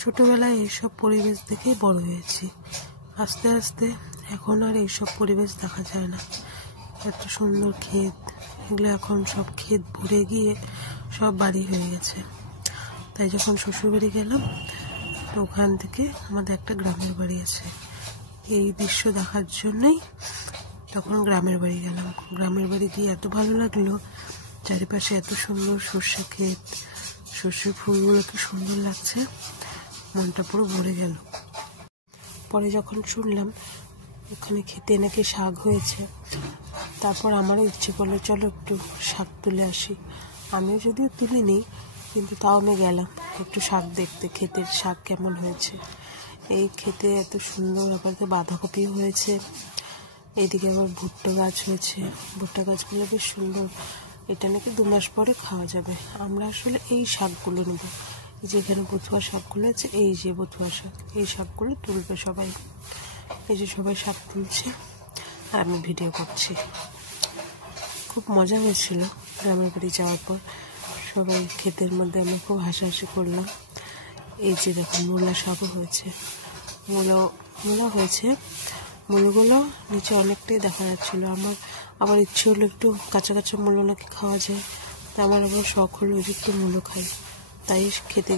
ছোটবেলায় এইসব পরিবেশ দেখেই বড় হয়েছি। আস্তে আস্তে এখন আর এইসব পরিবেশ দেখা যায় না। এত সুন্দর ক্ষেত, এগুলো এখন সব ক্ষেত ভরে গিয়ে সব বাড়ি হয়ে গেছে। তাই যখন শ্বশুরবাড়ি গেলাম, তো ওখান থেকে আমাদের একটা গ্রামের বাড়ি আছে। এই দৃশ্য দেখার জন্যই তখন গ্রামের বাড়ি গেলাম। গ্রামের বাড়ি গিয়ে এত ভালো লাগলো, চারিপাশে এত সুন্দর সর্ষে ক্ষেত, সর্ষের ফুলগুলো কি সুন্দর লাগছে, মনটা পুরো ভরে গেল। পরে যখন শুনলাম ওখানে খেতে নাকি শাক হয়েছে, তারপর আমারও ইচ্ছে করলো চলো একটু শাক তুলে আসি। আমিও যদিও তুলিনি, কিন্তু তাও আমি গেলাম একটু শাক দেখতে, ক্ষেতের শাক কেমন হয়েছে। এই ক্ষেতে এত সুন্দর, আবার বাঁধাকপিও হয়েছে, এইদিকে আবার ভুট্টা গাছ হয়েছে। ভুট্টা গাছগুলো বেশ সুন্দর, এটা নাকি 2 মাস পরে খাওয়া যাবে। আমরা আসলে এই শাকগুলো নেব, এই যে এখানে বথুয়া শাকগুলো আছে, এই যে বথুয়া শাক, এই শাকগুলো তুলবে সবাই। এই যে সবাই শাক তুলছে আর আমি ভিডিও করছি। খুব মজা হয়েছিল গ্রামের বাড়ি যাওয়ার পর। সবাই ক্ষেতের মধ্যে আমি খুব হাসাহাসি করলাম। এই যে দেখুন মূলা শাকও হয়েছে, মূলা হয়েছে। মূলগুলো নিচে অনেকটাই দেখা যাচ্ছিল। আমার আবার ইচ্ছে হলো একটু কাঁচা কাঁচা মূলো নাকি খাওয়া যায়, তা আমার আবার শখ হলো একটু মূলো খাই, তাই খেতে